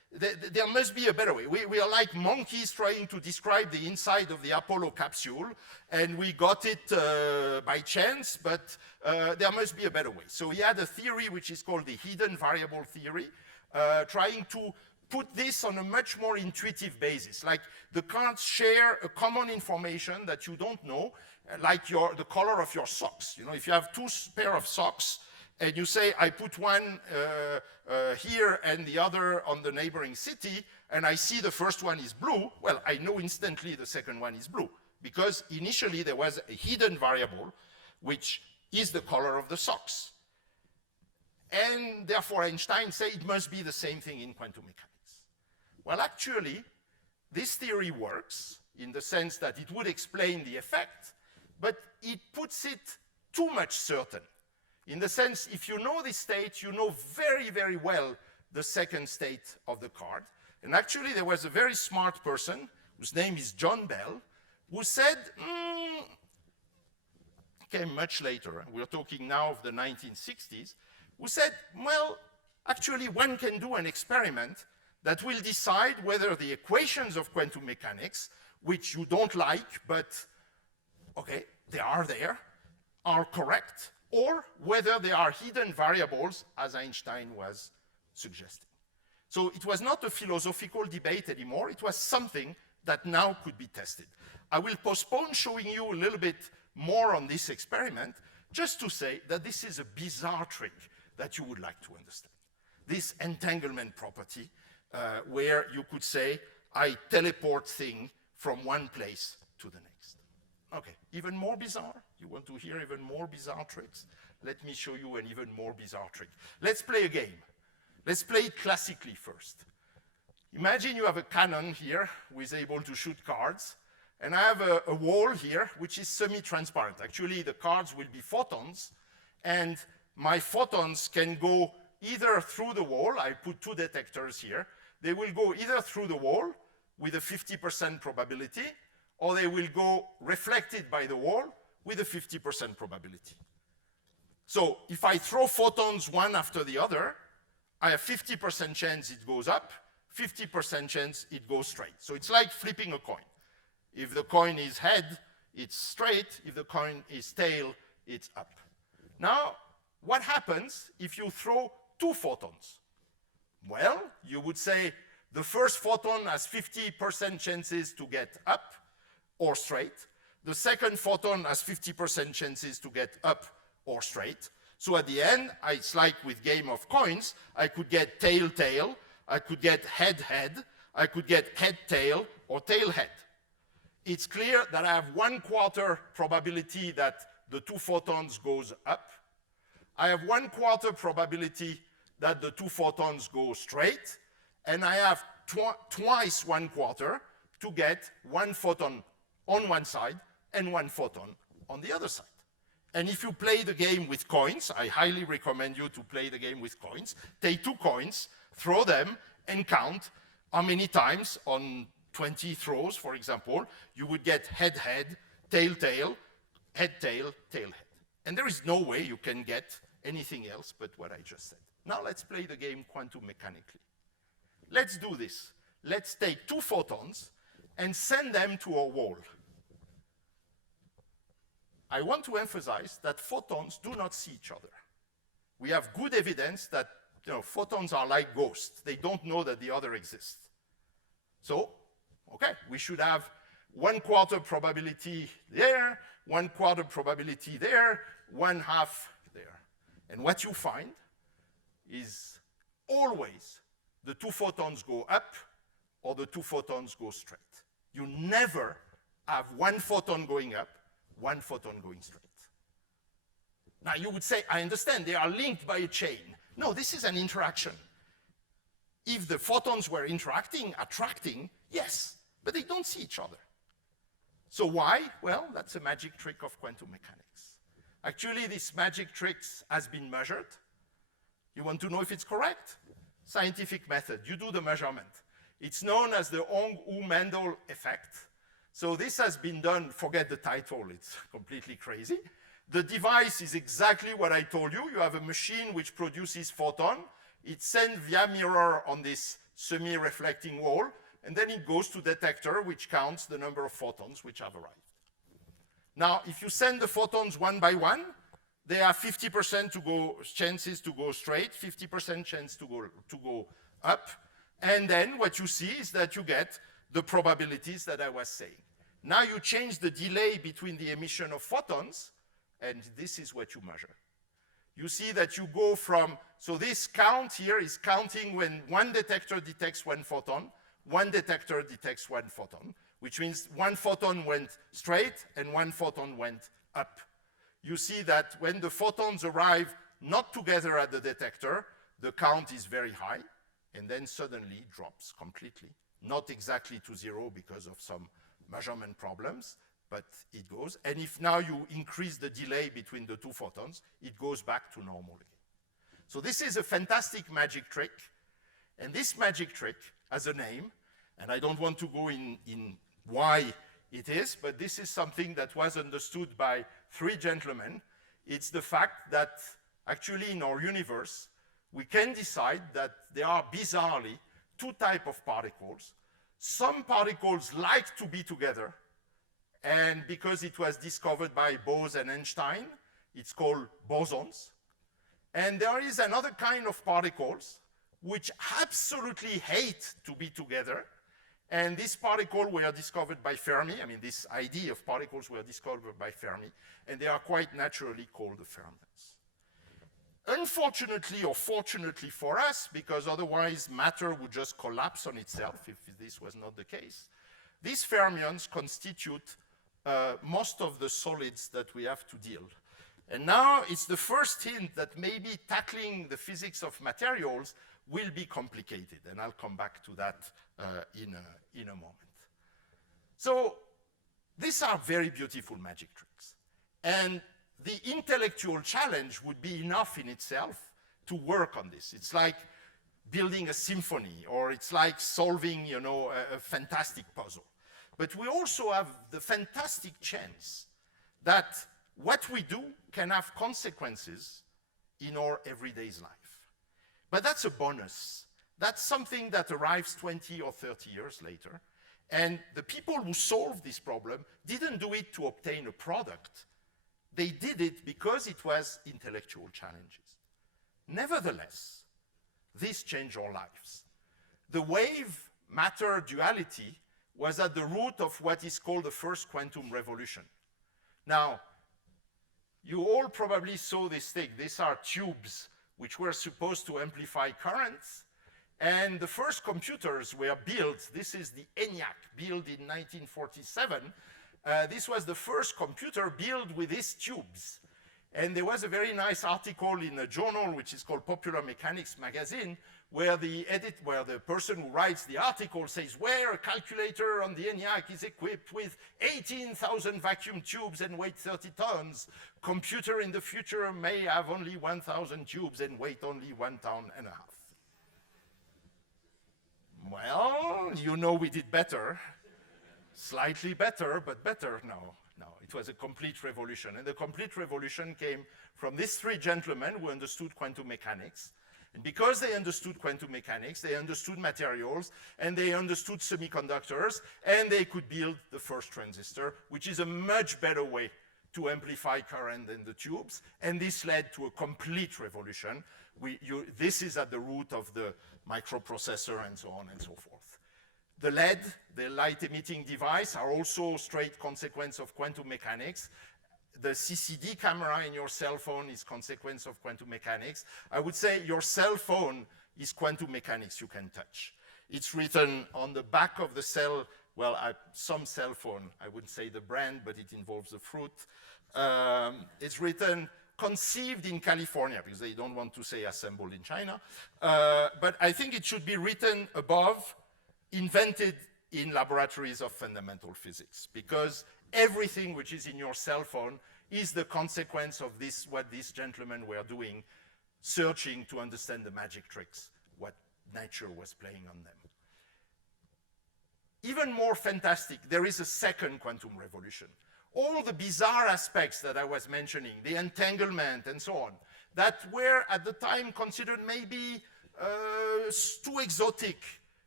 there must be a better way. We are like monkeys trying to describe the inside of the Apollo capsule, and we got it by chance, but there must be a better way. So he had a theory which is called the hidden variable theory, trying to put this on a much more intuitive basis. Like the cards share a common information that you don't know, like the color of your socks. You know, if you have two pair of socks, and you say, I put one here and the other on the neighboring city, and I see the first one is blue, well, I know instantly the second one is blue, because initially there was a hidden variable, which is the color of the socks. And therefore Einstein said it must be the same thing in quantum mechanics. Well, actually, this theory works in the sense that it would explain the effect, but it puts it too much certain. In the sense, if you know this state, you know very, very well the second state of the card. And actually, there was a very smart person, whose name is John Bell, who said, came much later, we're talking now of the 1960s, who said, well, actually, one can do an experiment that will decide whether the equations of quantum mechanics, which you don't like, but, okay, they are there, are correct, or whether they are hidden variables, as Einstein was suggesting. So it was not a philosophical debate anymore, it was something that now could be tested. I will postpone showing you a little bit more on this experiment, just to say that this is a bizarre trick that you would like to understand. This entanglement property, where you could say, I teleport thing from one place to the next. Okay, even more bizarre? You want to hear even more bizarre tricks? Let me show you an even more bizarre trick. Let's play a game. Let's play it classically first. Imagine you have a cannon here who is able to shoot cards, and I have a wall here which is semi-transparent. Actually, the cards will be photons, and my photons can go either through the wall. I put two detectors here. They will go either through the wall with a 50% probability, or they will go reflected by the wall with a 50% probability. So if I throw photons one after the other, I have 50% chance it goes up, 50% chance it goes straight. So it's like flipping a coin. If the coin is head, it's straight. If the coin is tail, it's up. Now, what happens if you throw two photons? Well, you would say the first photon has 50% chances to get up or straight. The second photon has 50% chances to get up or straight. So at the end, it's like with game of coins, I could get tail, tail, I could get head, head, I could get head, tail, or tail, head. It's clear that I have 1/4 probability that the two photons goes up. I have 1/4 probability that the two photons go straight, and I have twice 1/4 to get one photon on one side and one photon on the other side. And if you play the game with coins, I highly recommend you to play the game with coins. Take two coins, throw them, and count how many times on 20 throws, for example, you would get head, head, tail, tail, head, tail, tail, head. And there is no way you can get anything else but what I just said. Now let's play the game quantum mechanically. Let's do this. Let's take two photons and send them to a wall. I want to emphasize that photons do not see each other. We have good evidence that photons are like ghosts. They don't know that the other exists. So, okay, we should have 1/4 probability there, 1/4 probability there, 1/2 there. And what you find is always the two photons go up or the two photons go straight. You never have one photon going up, one photon going straight. Now you would say, I understand, they are linked by a chain. No, this is an interaction. If the photons were interacting, attracting, yes, but they don't see each other. So why? Well, that's a magic trick of quantum mechanics. Actually, this magic trick has been measured. You want to know if it's correct? Scientific method, you do the measurement. It's known as the Mendel Effect. So this has been done, forget the title, it's completely crazy. The device is exactly what I told you. You have a machine which produces photon. It's sent via mirror on this semi-reflecting wall, and then it goes to detector, which counts the number of photons which have arrived. Now, if you send the photons one by one, they have 50% chances to go straight, 50% chance to go up, and then what you see is that you get the probabilities that I was saying. Now you change the delay between the emission of photons, and this is what you measure. You see that you go from, so this count here is counting when one detector detects one photon, one detector detects one photon, which means one photon went straight and one photon went up. You see that when the photons arrive not together at the detector, the count is very high, and then suddenly drops completely. Not exactly to zero because of some measurement problems, but it goes. And if now you increase the delay between the two photons, it goes back to normal again. So this is a fantastic magic trick, and this magic trick has a name, and I don't want to go in why it is, but this is something that was understood by three gentlemen. It's the fact that actually in our universe, we can decide that there are bizarrely two types of particles. Some particles like to be together, and because it was discovered by Bose and Einstein, it's called bosons. And there is another kind of particles which absolutely hate to be together. And these particles were discovered by Fermi. I mean, this idea of particles were discovered by Fermi, and they are quite naturally called the fermions. Unfortunately, or fortunately for us, because otherwise matter would just collapse on itself if this was not the case, these fermions constitute most of the solids that we have to deal. And now it's the first hint that maybe tackling the physics of materials will be complicated, and I'll come back to that in a moment. So these are very beautiful magic tricks. And the intellectual challenge would be enough in itself to work on this. It's like building a symphony, or it's like solving, you know, a fantastic puzzle. But we also have the fantastic chance that what we do can have consequences in our everyday life. But that's a bonus. That's something that arrives 20 or 30 years later. And the people who solved this problem didn't do it to obtain a product. They did it because it was intellectual challenges. Nevertheless, this changed our lives. The wave-matter duality was at the root of what is called the first quantum revolution. Now, you all probably saw this thing. These are tubes which were supposed to amplify currents. And the first computers were built. This is the ENIAC, built in 1947. This was the first computer built with these tubes. And there was a very nice article in a journal which is called Popular Mechanics Magazine, where the person who writes the article says, where a calculator on the ENIAC is equipped with 18,000 vacuum tubes and weight 30 tons. Computer in the future may have only 1,000 tubes and weight only 1.5 tons. Well, you know we did better. Slightly better, but better. No, it was a complete revolution. And the complete revolution came from these three gentlemen who understood quantum mechanics. And because they understood quantum mechanics, they understood materials, and they understood semiconductors, and they could build the first transistor, which is a much better way to amplify current than the tubes. And this led to a complete revolution. This is at the root of the microprocessor and so on and so forth. The LED, the light-emitting device, are also a straight consequence of quantum mechanics. The CCD camera in your cell phone is consequence of quantum mechanics. I would say your cell phone is quantum mechanics you can touch. It's written on the back of the cell, well, some cell phone, I wouldn't say the brand, but it involves the fruit. It's written conceived in California, because they don't want to say assembled in China. But I think it should be written above, invented in laboratories of fundamental physics, because everything which is in your cell phone is the consequence of this, what these gentlemen were doing, searching to understand the magic tricks, what nature was playing on them. Even more fantastic, there is a second quantum revolution. All the bizarre aspects that I was mentioning, the entanglement and so on, that were at the time considered maybe too exotic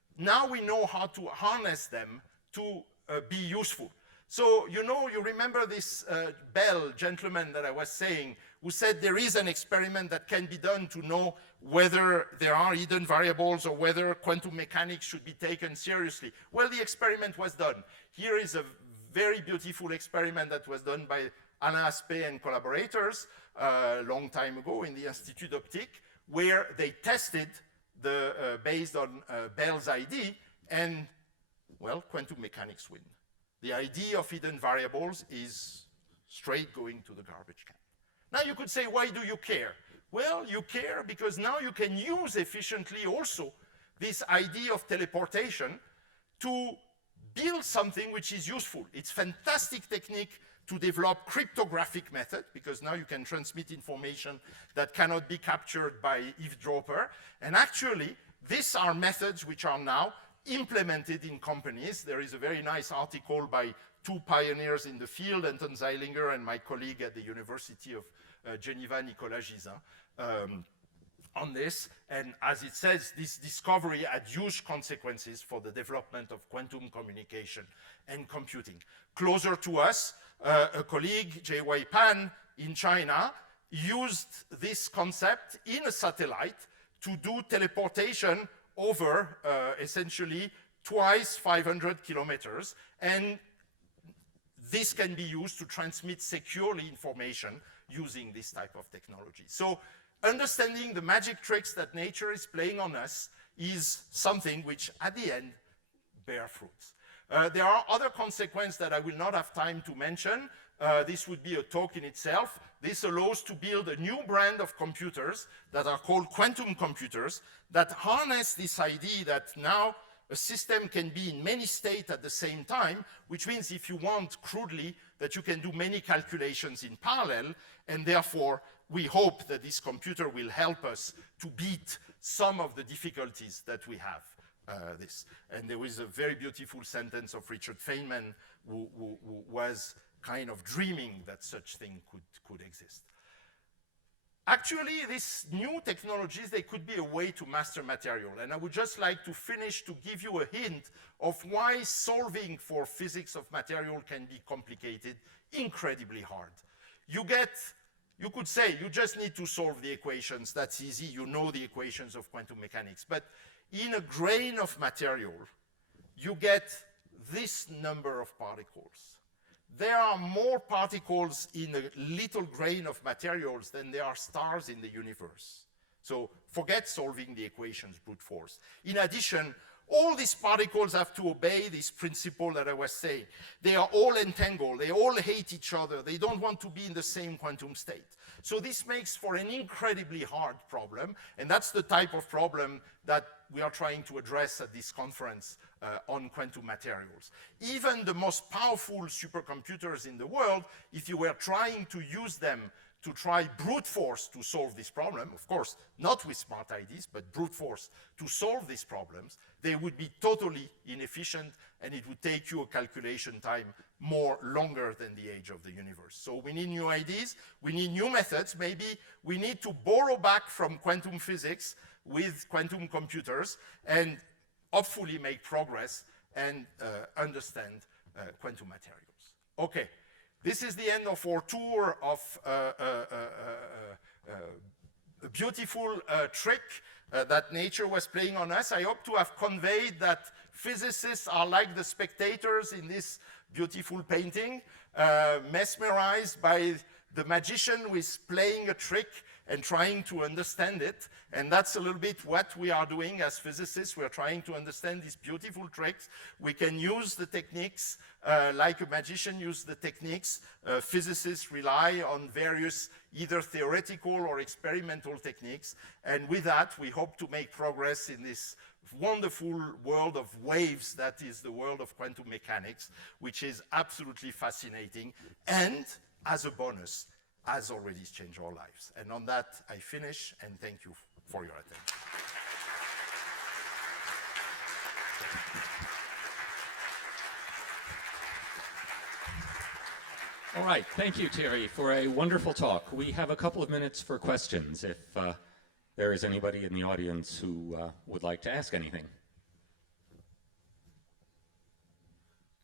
now we know how to harness them to be useful. So, you remember this Bell gentleman that I was saying, who said there is an experiment that can be done to know whether there are hidden variables or whether quantum mechanics should be taken seriously. Well, the experiment was done. Here is a very beautiful experiment that was done by Aspen and collaborators a long time ago in the Institut d'Optique, where they tested based on Bell's ID, and, well, quantum mechanics win. The idea of hidden variables is straight going to the garbage can. Now you could say, why do you care? Well, you care because now you can use efficiently also this idea of teleportation to build something which is useful. It's fantastic technique to develop cryptographic method, because now you can transmit information that cannot be captured by eavesdropper. And actually, these are methods which are now implemented in companies. There is a very nice article by two pioneers in the field, Anton Zeilinger and my colleague at the University of Geneva, Nicolas Gisin, on this. And as it says, this discovery had huge consequences for the development of quantum communication and computing. Closer to us, a colleague, J.Y. Pan, in China, used this concept in a satellite to do teleportation over essentially twice 500 kilometers, and this can be used to transmit securely information using this type of technology. So understanding the magic tricks that nature is playing on us is something which at the end bear fruits. There are other consequences that I will not have time to mention. This would be a talk in itself. This allows to build a new brand of computers that are called quantum computers that harness this idea that now a system can be in many states at the same time, which means if you want crudely that you can do many calculations in parallel, and therefore we hope that this computer will help us to beat some of the difficulties that we have. And there was a very beautiful sentence of Richard Feynman who was kind of dreaming that such thing could exist. Actually, these new technologies, they could be a way to master material. And I would just like to finish to give you a hint of why solving for physics of material can be complicated, incredibly hard. You could say you just need to solve the equations. That's easy. You know the equations of quantum mechanics. But in a grain of material, you get this number of particles. There are more particles in a little grain of materials than there are stars in the universe. So forget solving the equations brute force. In addition, all these particles have to obey this principle that I was saying. They are all entangled. They all hate each other. They don't want to be in the same quantum state. So this makes for an incredibly hard problem, and that's the type of problem that we are trying to address at this conference on quantum materials. Even the most powerful supercomputers in the world, if you were trying to use them to try brute force to solve this problem, of course, not with smart IDs, but brute force to solve these problems, they would be totally inefficient, and it would take you a calculation time longer than the age of the universe. So we need new ideas, we need new methods. Maybe we need to borrow back from quantum physics with quantum computers and hopefully make progress and understand quantum materials. Okay. This is the end of our tour of a beautiful trick that nature was playing on us. I hope to have conveyed that physicists are like the spectators in this beautiful painting, mesmerized by the magician who is playing a trick and trying to understand it. And that's a little bit what we are doing as physicists. We are trying to understand these beautiful tricks. We can use the techniques like a magician uses the techniques. Physicists rely on various either theoretical or experimental techniques. And with that, we hope to make progress in this wonderful world of waves that is the world of quantum mechanics, which is absolutely fascinating. And as a bonus, has already changed our lives. And on that, I finish, and thank you for your attention. All right, thank you, Thierry, for a wonderful talk. We have a couple of minutes for questions, if there is anybody in the audience who would like to ask anything.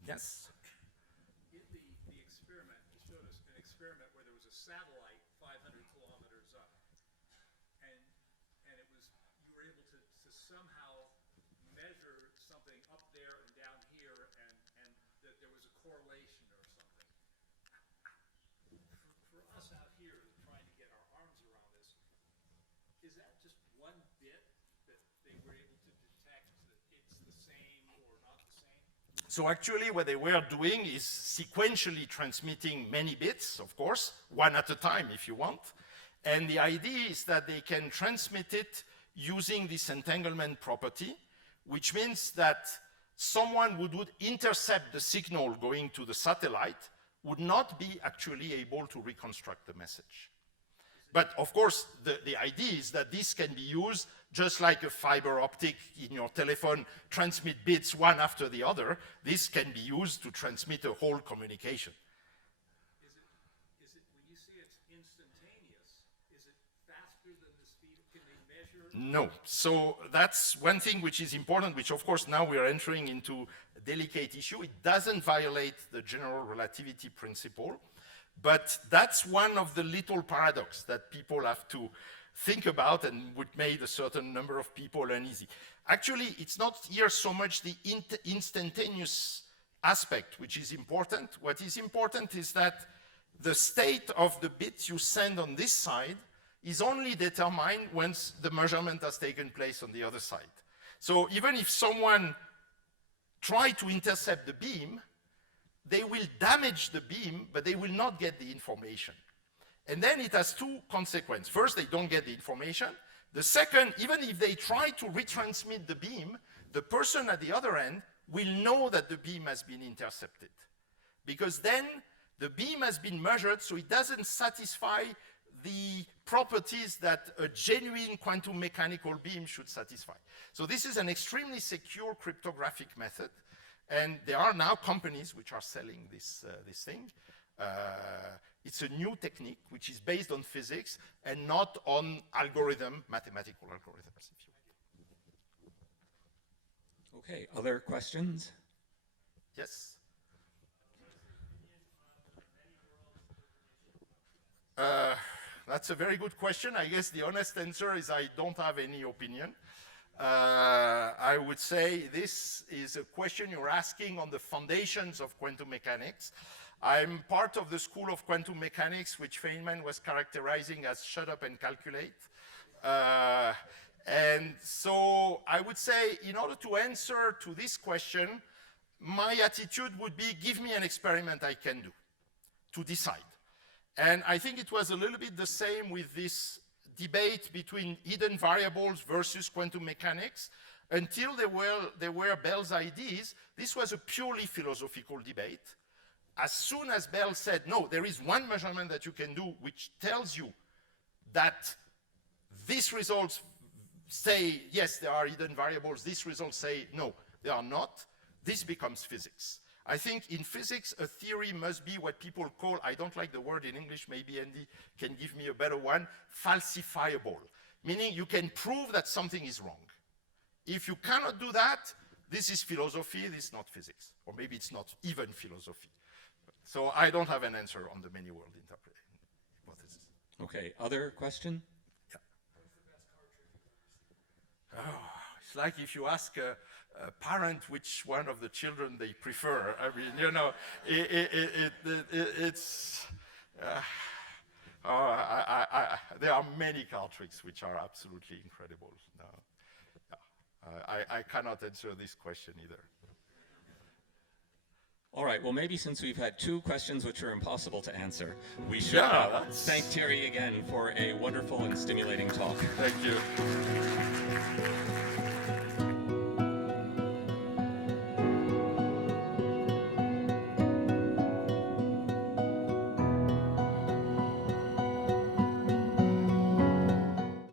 Yes. In the experiment, you showed us an experiment where there was a satellite 500 kilometers up, and it was, you were able to somehow measure something up there and down here, and that there was a correlation or something. For us out here trying to get our arms around this, is that just one bit that they were able to detect that it's the same or not the same? So actually what they were doing is sequentially transmitting many bits, of course, one at a time if you want. And the idea is that they can transmit it using this entanglement property, which means that someone who would intercept the signal going to the satellite would not be actually able to reconstruct the message. But of course, the idea is that this can be used just like a fiber optic in your telephone, transmit bits one after the other. This can be used to transmit a whole communication. Is it when you say it's instantaneous, is it faster than the speed? Can they measure? No. So that's one thing which is important, which of course now we are entering into a delicate issue. It doesn't violate the general relativity principle. But that's one of the little paradox that people have to think about and would make a certain number of people uneasy. Actually, it's not here so much the instantaneous aspect, which is important. What is important is that the state of the bits you send on this side is only determined once the measurement has taken place on the other side. So even if someone tries to intercept the beam, they will damage the beam, but they will not get the information. And then it has two consequences. First, they don't get the information. The second, even if they try to retransmit the beam, the person at the other end will know that the beam has been intercepted. Because then the beam has been measured, so it doesn't satisfy the properties that a genuine quantum mechanical beam should satisfy. So this is an extremely secure cryptographic method. And there are now companies which are selling this thing. It's a new technique which is based on physics and not on mathematical algorithms. Okay, other questions? Yes? That's a very good question. I guess the honest answer is I don't have any opinion. I would say this is a question you're asking on the foundations of quantum mechanics. I'm part of the school of quantum mechanics, which Feynman was characterizing as shut up and calculate. And so I would say, in order to answer to this question, my attitude would be, give me an experiment I can do to decide. And I think it was a little bit the same with this debate between hidden variables versus quantum mechanics. Until there were Bell's ideas, this was a purely philosophical debate. As soon as Bell said, no, there is one measurement that you can do which tells you that these results say, yes, there are hidden variables, these results say, no, they are not, this becomes physics. I think in physics, a theory must be what people call, I don't like the word in English, maybe Andy can give me a better one, falsifiable. Meaning you can prove that something is wrong. If you cannot do that, this is philosophy, this is not physics. Or maybe it's not even philosophy. So I don't have an answer on the many world hypothesis. Okay, other question? Yeah. Oh, it's like if you ask a parent which one of the children they prefer. I mean, you know, it's. There are many card tricks which are absolutely incredible. No, yeah. I cannot answer this question either. All right, well, maybe since we've had two questions which are impossible to answer, we should thank Thierry again for a wonderful and stimulating talk. Thank you.